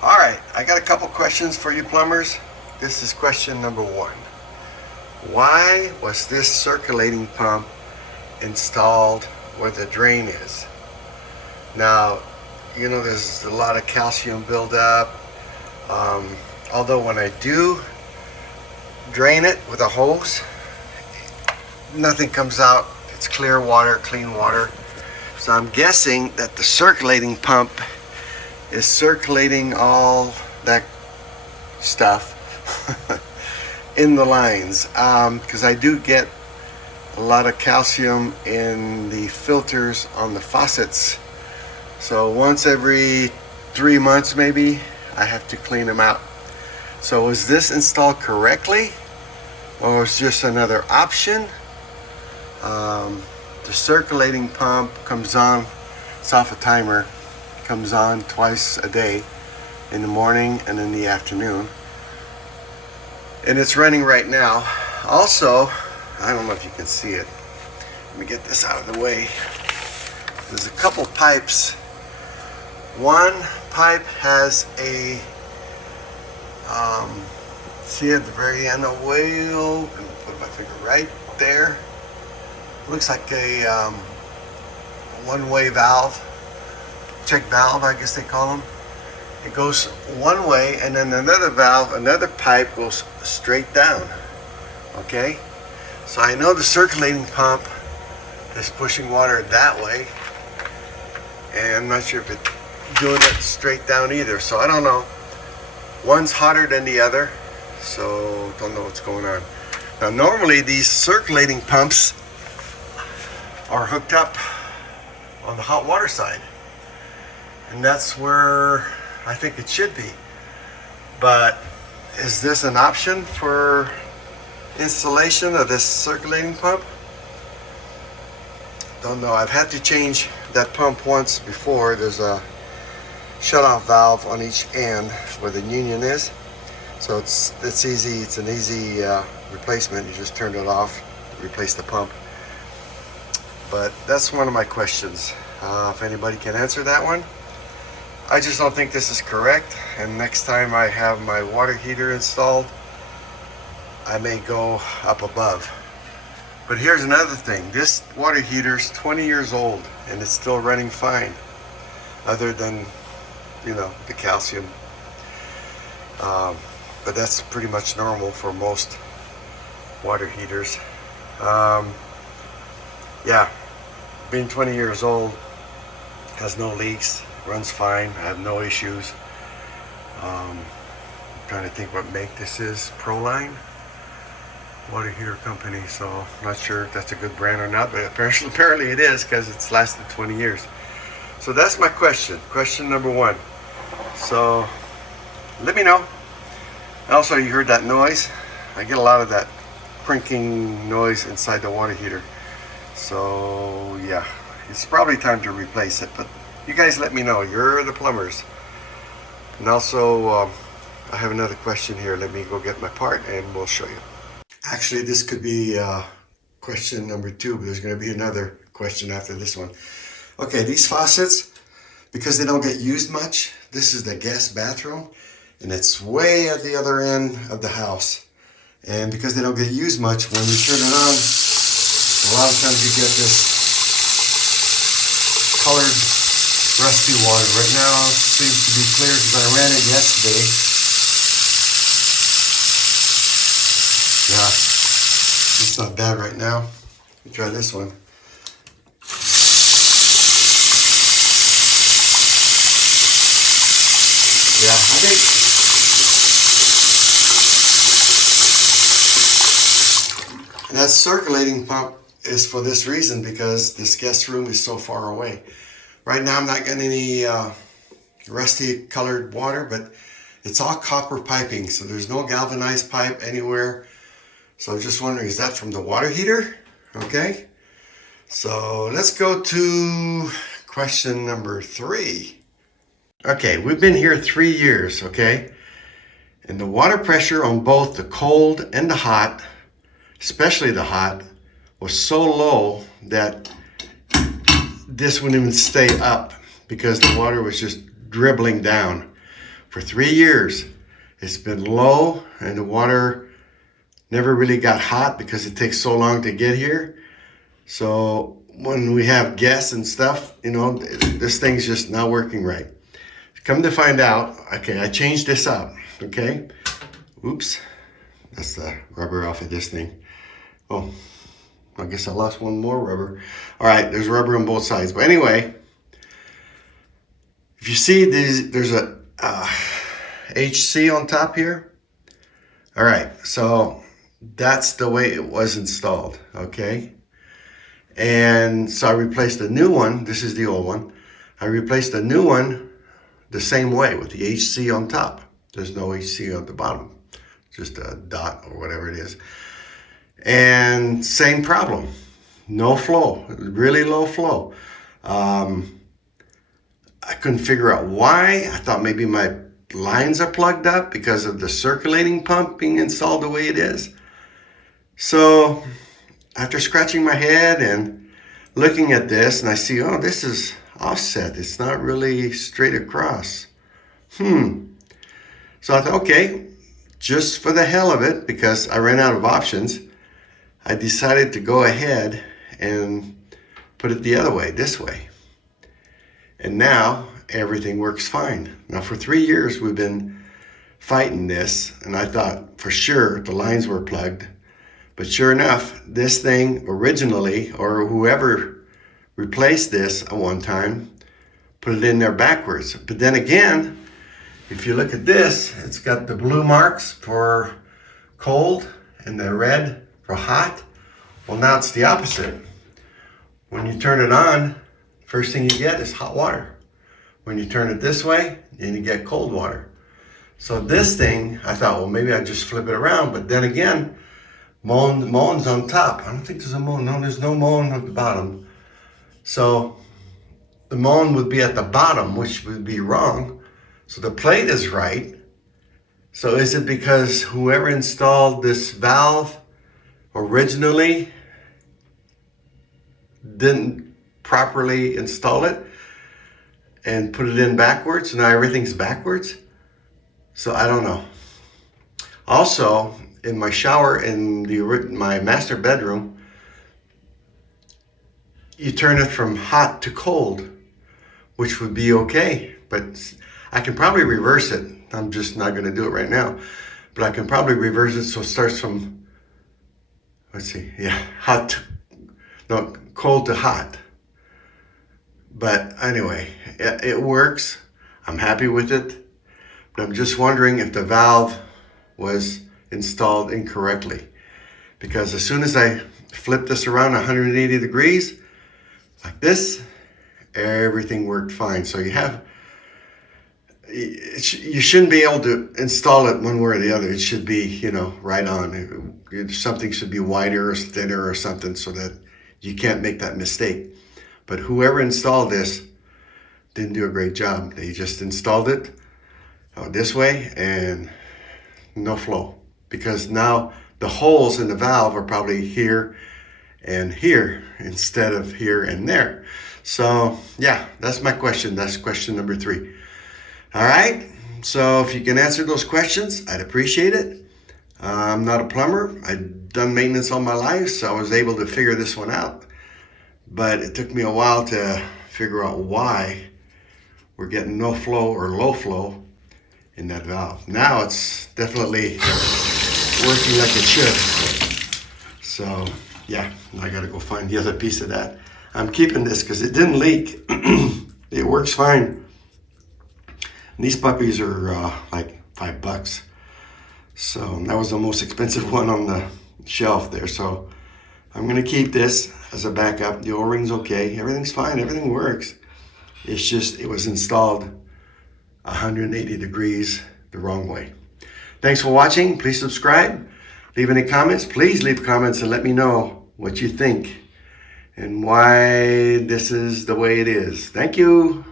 All right, I got a couple questions for you plumbers. This is question number one. Why was this circulating pump installed where the drain is? Now, you know there's a lot of calcium buildup. Although when I do drain it with a hose, nothing comes out. It's clear water, clean water. So I'm guessing that the circulating pump is circulating all that stuff in the lines, because I do get a lot of calcium in the filters on the faucets. So once every 3 months maybe I have to clean them out. So was this installed correctly, or was just another option? The circulating pump comes on, it's off a timer, comes on twice a day, in the morning and in the afternoon, and it's running right now. Also, I don't know if you can see it, let me get this out of the way. There's a couple pipes. One pipe has a see at the very end of the wheel, and put my finger right there, looks like a one-way valve, check valve I guess they call them. It goes one way, and then another valve, another pipe goes straight down. Okay, so I know the circulating pump is pushing water that way, and I'm not sure if it's doing it straight down either, so I don't know. One's hotter than the other, so don't know what's going on. Now normally these circulating pumps are hooked up on the hot water side, and that's where I think it should be. But is this an option for installation of this circulating pump? Don't know. I've had to change that pump once before. There's a shut-off valve on each end where the union is, so it's easy. It's an easy replacement. You just turn it off, replace the pump. But that's one of my questions. If anybody can answer that one. I just don't think this is correct, and next time I have my water heater installed, I may go up above. But here's another thing. This water heater's 20 years old and it's still running fine, other than, you know, the calcium. But that's pretty much normal for most water heaters. Yeah, being 20 years old, has no leaks, runs fine, I have no issues. I'm trying to think what make this is. Proline water heater company, so I'm not sure if that's a good brand or not, but apparently it is, because it's lasted 20 years. So that's my question number one. So let me know. Also, you heard that noise? I get a lot of that crinking noise inside the water heater. So yeah, it's probably time to replace it, but you guys let me know. You're the plumbers. And also, I have another question here. Let me go get my part and we'll show you. Actually, this could be question number two, but there's going to be another question after this one. Okay, these faucets, because they don't get used much, this is the guest bathroom, and it's way at the other end of the house. And because they don't get used much, when you turn it on, a lot of times you get this colored rusty water. Right now it seems to be clear because I ran it yesterday. Yeah, it's not bad right now. Let me try this one. Yeah, I think that circulating pump is for this reason, because this guest room is so far away. Right now I'm not getting any rusty colored water, but it's all copper piping, so there's no galvanized pipe anywhere. So I'm just wondering, is that from the water heater? Okay, so let's go to question number three. Okay, we've been here 3 years, okay? And the water pressure on both the cold and the hot, especially the hot, was so low that this wouldn't even stay up because the water was just dribbling down. for 3 years. It's been low and the water never really got hot because it takes so long to get here. So when we have guests and stuff, you know, this thing's just not working right. Come to find out, okay, I changed this up, okay? Oops, that's the rubber off of this thing. Oh, I guess I lost one more rubber. All right, there's rubber on both sides. But anyway, if you see there's a HC on top here. All right, so that's the way it was installed, okay? And so I replaced the new one. This is the old one. I replaced the new one the same way with the HC on top. There's no HC on the bottom, just a dot or whatever it is. And same problem, no flow, really low flow. I couldn't figure out why. I thought maybe my lines are plugged up because of the circulating pump being installed the way it is. So after scratching my head and looking at this, and I see, oh, this is offset. It's not really straight across. So I thought, okay, just for the hell of it, because I ran out of options, I decided to go ahead and put it the other way, this way. And now everything works fine. Now for 3 years we've been fighting this, and I thought for sure the lines were plugged. But sure enough, this thing originally, or whoever replaced this at one time, put it in there backwards. But then again, if you look at this, it's got the blue marks for cold and the red for hot. Well, now it's the opposite. When you turn it on, first thing you get is hot water. When you turn it this way, then you get cold water. So this thing, I thought, well, maybe I just flip it around. But then again, moan's on top. I don't think there's a moan. No, there's no moan at the bottom. So the moan would be at the bottom, which would be wrong. So the plate is right. So is it because whoever installed this valve originally didn't properly install it and put it in backwards? Now everything's backwards. So I don't know. Also, in my shower in my master bedroom, you turn it from hot to cold, which would be okay, but I can probably reverse it. I'm just not going to do it right now, but I can probably reverse it so it starts from, let's see, yeah, cold to hot. But anyway, it works. I'm happy with it, but I'm just wondering if the valve was installed incorrectly, because as soon as I flip this around 180 degrees like this, everything worked fine. So you shouldn't be able to install it one way or the other. It should be, you know, right on. Something should be wider or thinner or something so that you can't make that mistake. But whoever installed this didn't do a great job. They just installed it this way and no flow, because now the holes in the valve are probably here and here instead of here and there. So yeah, that's my question. That's question number 3. All right, so if you can answer those questions, I'd appreciate it. I'm not a plumber. I've done maintenance all my life, so I was able to figure this one out. But it took me a while to figure out why we're getting no flow or low flow in that valve. Now it's definitely working like it should. So yeah, I gotta go find the other piece of that. I'm keeping this because it didn't leak. It works fine. And these puppies are like $5. So that was the most expensive one on the shelf there. So I'm gonna keep this as a backup. The O-ring's okay, everything's fine, everything works. It's just, it was installed 180 degrees the wrong way. Thanks for watching. Please subscribe. Leave any comments. Please leave comments and let me know what you think and why this is the way it is. Thank you.